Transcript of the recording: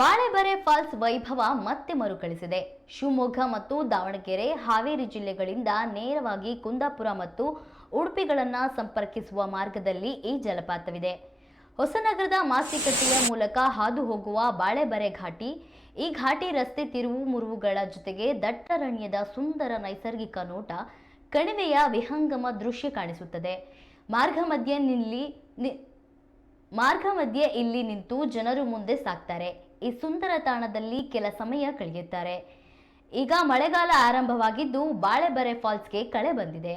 ಬಾಳೆಬರೆ falls ವೈಭವ ಮತ್ತೆ ಮರುಕಳಿಸಿದೆ. ಶಿವಮೊಗ್ಗ ಮತ್ತು ದಾವಣಗೆರೆ, ಹಾವೇರಿ ಜಿಲ್ಲೆಗಳಿಂದ ನೇರವಾಗಿ ಕುಂದಾಪುರ ಮತ್ತು ಉಡುಪಿಗಳನ್ನು ಸಂಪರ್ಕಿಸುವ ಮಾರ್ಗದಲ್ಲಿ ಈ ಜಲಪಾತವಿದೆ. ಹೊಸನಗರದ ಮಾಸಿಕಟ್ಟೆಯ ಮೂಲಕ ಹಾದು ಹೋಗುವ ಬಾಳೆಬರೆ ಘಾಟಿ. ಈ ಘಾಟಿ ರಸ್ತೆ ತಿರುವು ಮುರುವುಗಳ ಜೊತೆಗೆ ದಟ್ಟಾರಣ್ಯದ ಸುಂದರ ನೈಸರ್ಗಿಕ ನೋಟ, ಕಣಿವೆಯ ವಿಹಂಗಮ ದೃಶ್ಯ ಕಾಣಿಸುತ್ತದೆ. ಮಾರ್ಗ ಮಧ್ಯೆ ಇಲ್ಲಿ ನಿಂತು ಜನರು ಮುಂದೆ ಸಾಗ್ತಾರೆ. ಈ ಸುಂದರ ತಾಣದಲ್ಲಿ ಕೆಲ ಸಮಯ ಕಳೆಯುತ್ತಾರೆ. ಈಗ ಮಳೆಗಾಲ ಆರಂಭವಾಗಿದ್ದು ಬಾಳೆಬರೆ ಫಾಲ್ಸ್ಗೆ ಕಳೆ ಬಂದಿದೆ.